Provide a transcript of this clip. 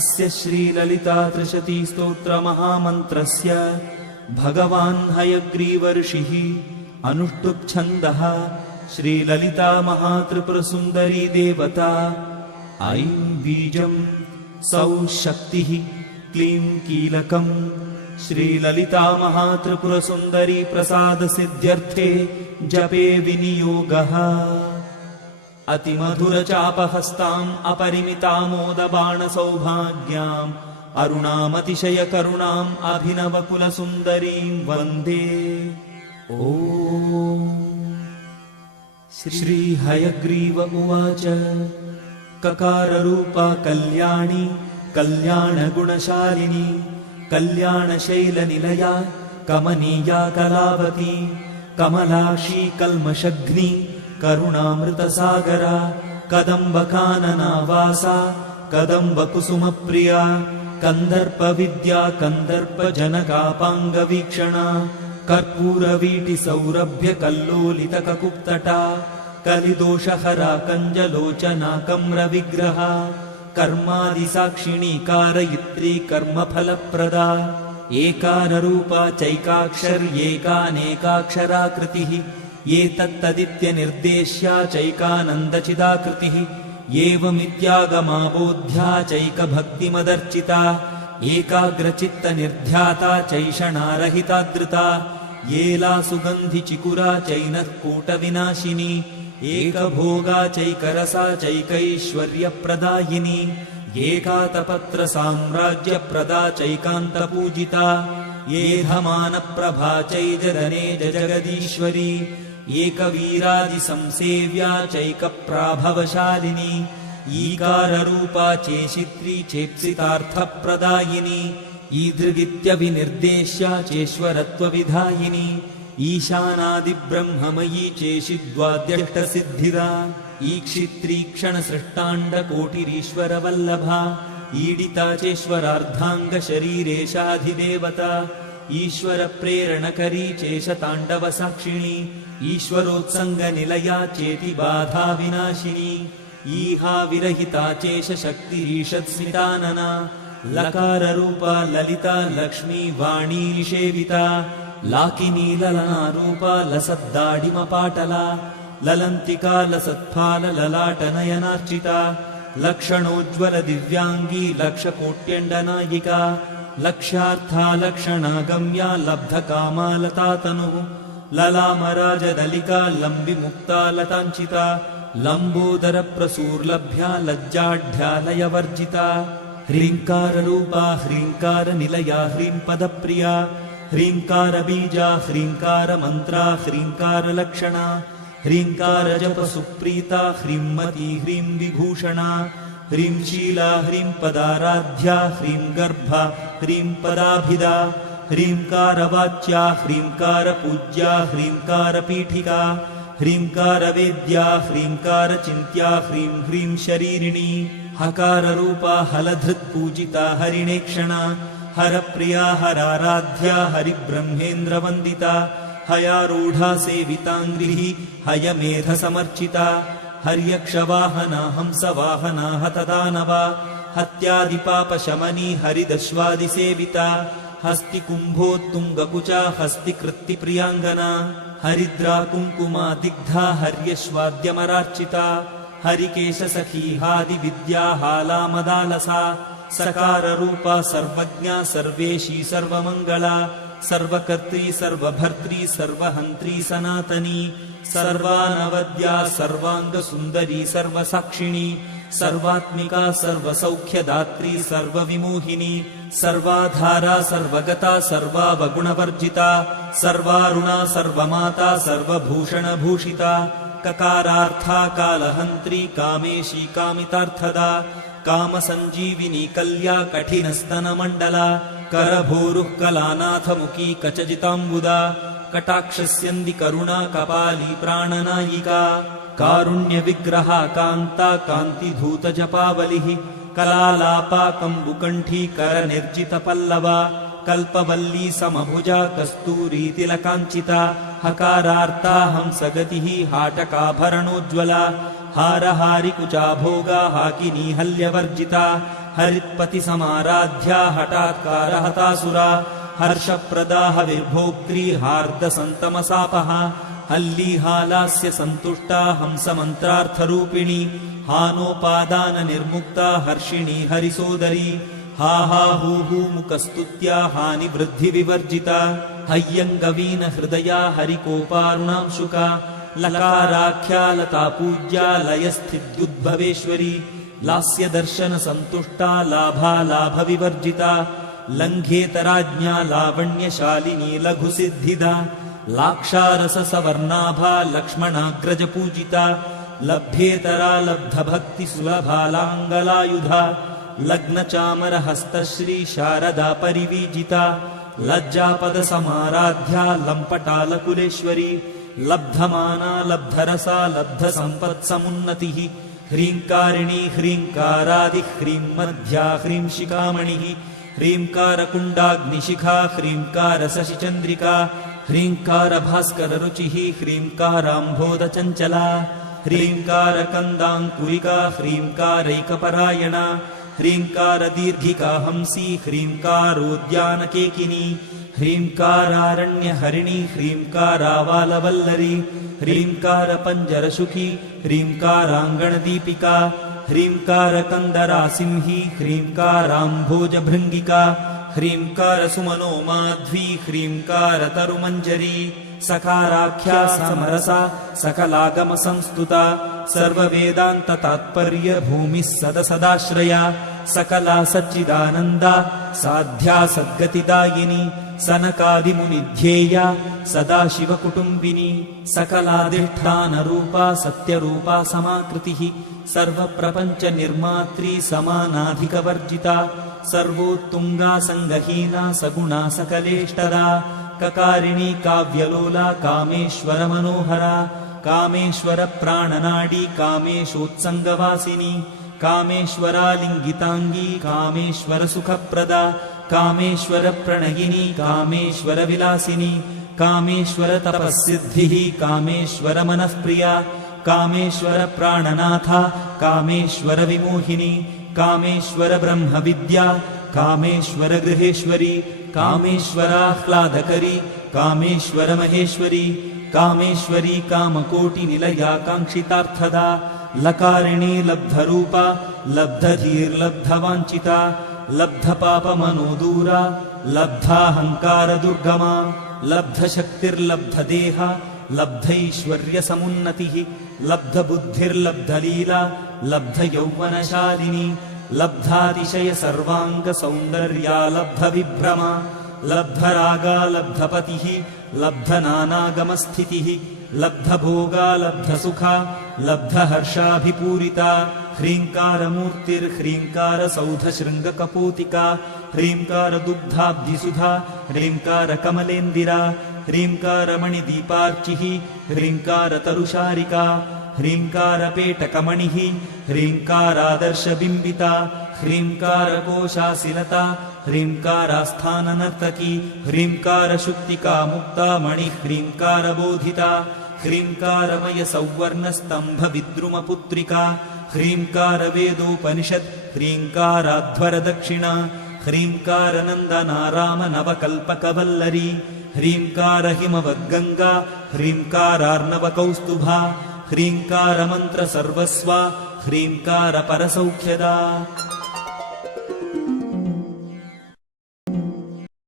अस्य श्रीललिता त्रिशती स्तोत्रमहामन्त्रस्य भगवान् हयग्रीवर्षिः अनुष्टुप् छन्दः श्रीललिता महात्रिपुरसुन्दरी देवता। ऐं बीजं सौः शक्तिः क्लीं कीलकम्। श्रीललिता महात्रिपुरसुन्दरी प्रसादसिद्ध्यर्थे जपे विनियोगः। अतिमधुरचापहस्ताम् अपरिमितामोदबाणसौभाग्याम् अरुणामतिशयकरुणाम् अभिनवकुलसुन्दरीं वन्दे। ॐ श्रीहयग्रीव उवाच ककाररूपा कल्याणी कल्याणगुणशालिनी कल्याणशैलनिलया कमनीया कलावती कमलाक्षी कल्मषघ्नी करुणामृतसागरा कदम्बकाननावासा कदम्बकुसुमप्रिया कन्दर्पविद्या कन्दर्पजनकापाङ्गवीक्षणा कर्पूरवीटिसौरभ्यकल्लोलितककुप्तटा कलिदोषहरा कञ्जलोचना कम्रविग्रहा कर्मादिसाक्षिणी कारयित्री कर्मफलप्रदा एकाररूपा चैकाक्षर्येकानेकाक्षराकृतिः एतत्तदित्यनिर्देश्या चैकानन्दचिदाकृतिः एवमित्यागमाबोध्या चैकभक्तिमदर्चिता एकाग्रचित्तनिर्ध्याता चैषणारहितादृता येला सुगन्धिचिकुरा चैनत्कूटविनाशिनी एकभोगा चैकरसा चैकैश्वर्यप्रदायिनी एकातपत्रसाम्राज्यप्रदा चैकान्तपूजिता येधमानप्रभा चैजदने जगदीश्वरी एकवीरादिसंसेव्या चैकप्राभवशालिनी ईकाररूपा चेशित्री चेप्सितार्थप्रदायिनी ईदृगित्यभिनिर्देश्या चेश्वरत्वविधायिनी ईशानादिब्रह्ममयी चेशिद्वाद्यष्टसिद्धिदा ईक्षित्रीक्षणसृष्टाण्डकोटिरीश्वरवल्लभा ईडिता चेश्वरार्धाङ्गशरीरेशाधिदेवता ईश्वरप्रेरणकरी चेशताण्डवसाक्षिणी ईश्वरोत्सङ्गनिलया चेतिबाधाविनाशिनी ईहा विरहिता चेशशक्तिरीषत्स्मितानना लकाररूपा ललिता लक्ष्मी वाणी निषेविता लाकिनी ललनारूपा लसद्दाडिमपाटला ललन्तिका लसत्फालललाटनयनार्चिता लक्षणोज्ज्वल दिव्याङ्गी लक्षकोट्यण्डनायिका लक्ष्यार्था लक्षणागम्या लब्धकामा लतातनुः ललामराजदलिका लम्बिमुक्ता लताञ्चिता लम्बोदरप्रसूर्लभ्या लज्जाढ्यालयवर्जिता ह्रीङ्काररूपा ह्रीङ्कारनिलया ह्रीङ्पदप्रिया ह्रीङ्कारबीजा ह्रीङ्कारमन्त्रा ह्रीङ्कारलक्षणा ह्रीङ्कारजपसुप्रीता ह्रींमती ह्रीं विभूषणा ह्रींशीला ह्रींपदाराध्या ह्रींगर्भा ह्रींपदाभिदा ह्रींकारवाच्या ह्रींकारपूज्या ह्रींकारपीठिका ह्रींकारवेद्या ह्रींकारचिन्त्या ह्रीं ह्रीं शरीरिणी हकाररूपा हलधृत्पूजिता हरिणेक्षणा हरप्रिया हराराध्या हरिब्रह्मेन्द्रवन्दिता हयारूढा सेविताङ्ग्रिः हयमेधसमर्चिता हर्यक्षवाहना हंसवाहना हतदानवा हत्यादिपापशमनी हरिदश्वादिसेविता हस्तिकुम्भोत्तुङ्गकुचा हस्तिकृत्तिप्रियाङ्गना हरिद्रा कुङ्कुमा दिग्धा हर्यश्वाद्यमरार्चिता हरिकेशसखी हादिविद्या हालामदालसा सकाररूपा सर्वज्ञा सर्वेशी सर्वमङ्गला सर्वकर्त्री सर्वभर्त्री सर्वहन्त्री सनातनी सर्वानवद्या सर्वाङ्गसुन्दरी सर्वसाक्षिणी सर्वात्मिका सर्वसौख्यदात्री सर्वविमोहिनी सर्वाधारा सर्वगता सर्वावगुणवर्जिता सर्वारुणा सर्वमाता सर्वभूषणभूषिता ककारार्था कालहन्त्री कामेशी कामितार्थदा कामसञ्जीविनी कल्या कठिनस्तनमण्डला करभोरुः कलानाथमुखी कचजिताम्बुदा कटाक्षस्यन्दी करुणा कपाली प्राणनायिका कारुण्यविग्रहा कान्ता कान्तिधूतजपावलिः कलालापा कम्बुकण्ठी करनिर्जितपल्लवा कल्पवल्ली समभुजा कस्तूरीतिलकाञ्चिता हकारार्ता हंसगतिः हाटकाभरणोज्ज्वला हारहारिकुचा भोगा हाकिनी हल्यवर्जिता हरित्पतिसमाराध्या हठात्कारहतासुरा हर्षप्रदा हविर्भोक्त्री हार्दसन्तमसापः हल्लीहालास्य सन्तुष्टा हंसमन्त्रार्थरूपिणी हानोपादाननिर्मुक्ता हर्षिणी हरिसोदरी हा हा हू हू मुकस्तुत्या हानिवृद्धिविवर्जिता हय्यङ्गवीन हृदया हरिकोपारुणांशुका लकाराख्या लता पूज्या लयस्थित्युद्भवेश्वरी लास्यदर्शनसन्तुष्टा लाभालाभविवर्जिता लङ्घेतराज्ञा लावण्यशालिनी लघुसिद्धिदा लाक्षारससवर्णाभा लक्ष्मणाग्रजपूजिता लभ्येतरा लब्धभक्तिसुलभा लाङ्गलायुधा लग्नचामरहस्तश्री शारदा परिवीजिता लज्जापदसमाराध्या लम्पटालकुलेश्वरी लब्धमाना लब्धरसा लब्धसम्पत्समुन्नतिः ह्रीङ्कारिणी ह्रीङ्कारादि ह्रीन्मध्या ह्रीं शिखामणिः ह्रीङ्कारकुण्डाग्निशिखा ह्रीङ्कारशशिचन्द्रिका ह्रीङ्कारभास्कररुचिः ह्रीङ्काराम्भोदचञ्चला ह्रीङ्कारकन्दाङ्कुरिका ह्रीङ्कारैकपरायणा ह्रीङ्कारदीर्घिका हंसी ह्रीङ्कारोद्यानकेकिनी ह्रीङ्कारारण्यहरिणी ह्रीङ्कारावालवल्लरी ह्रीङ्कारपञ्जरसुखी ह्रीङ्काराङ्गणदीपिका ह्रीङ्कारकन्दरासिंही ह्रीङ्काराम्भोजभृङ्गिका ह्रीङ्कारसुमनो माध्वी ह्रीङ्कारतरुमञ्जरी सकाराख्या समरसा सकलागमसंस्तुता सर्ववेदान्ततात्पर्य भूमिः सदसदाश्रया सकला सच्चिदानन्दा साध्या सद्गतिदायिनी सनकादिमुनिध्येया सदाशिवकुटुम्बिनी सकलाधिष्ठानरूपा सत्यरूपा समाकृतिः सर्वप्रपञ्चनिर्मात्री समानाधिकवर्जिता सर्वोत्तुङ्गा सङ्गहीना सगुणा सकलेष्टदा ककारिणी काव्यलोला कामेश्वरमनोहरा कामेश्वरप्राणनाडी कामेशोत्सङ्गवासिनी कामेश्वरालिङ्गिताङ्गी कामेश्वरसुखप्रदा कामेश्वरप्रणयिनी कामेश्वरविलासिनी कामेश्वरतपःसिद्धिः कामेश्वरमनःप्रिया कामेश्वरप्राणनाथा कामेश्वरविमोहिनी कामेश्वरब्रह्मविद्या कामेश्वरगृहेश्वरी कामेश्वराह्लादकरी कामेश्वरमहेश्वरी कामेश्वरी कामकोटिनिलया काङ्क्षितार्थदा लकारिणी लब्धरूपा लब्धधीर्लब्धवाञ्छिता लब्धपापमनोदूरा लब्धाहङ्कारदुर्गमा लब्धशक्तिर्लब्धदेहा लब्धैश्वर्यसमुन्नतिः लब्धबुद्धिर्लब्धलीला लब्धयौवनशालिनी लब्धातिशयसर्वाङ्गसौन्दर्या लब्धविभ्रमा लब्धरागा लब्धपतिः लब्धनानागमस्थितिः लब्धभोगा लब्धसुखा लब्धहर्षाभिपूरिता ह्रीङ्कारमूर्तिर्ह्रीङ्कारसौधशृङ्गकपोतिका ह्रीङ्कारदुग्धाब्धिसुधा ह्रीङ्कारकमलेन्दिरा ह्रीङ्कारमणिदीपार्चिः ह्रीङ्कारतरुशारिका ह्रीङ्कारपेटकमणिः ह्रीङ्कारादर्शबिम्बिता ह्रीङ्कारकोशासिलता ह्रीङ्कारास्थाननर्तकी ह्रीङ्कारशुक्तिका मुक्ता मणिः ह्रीङ्कारबोधिता ह्रीङ्कारमयसौवर्णस्तम्भविद्रुमपुत्रिका ह्रीङ्कारवेदोपनिषत् ह्रीङ्काराध्वरदक्षिणा ह्रीङ्कारनन्दनारामनवकल्पकवल्लरी ह्रीङ्कारहिमवद्गङ्गा ह्रीङ्कारार्णवकौस्तुभा ह्रीङ्कारमन्त्रसर्वस्वा ह्रीङ्कारपरसौख्यदा।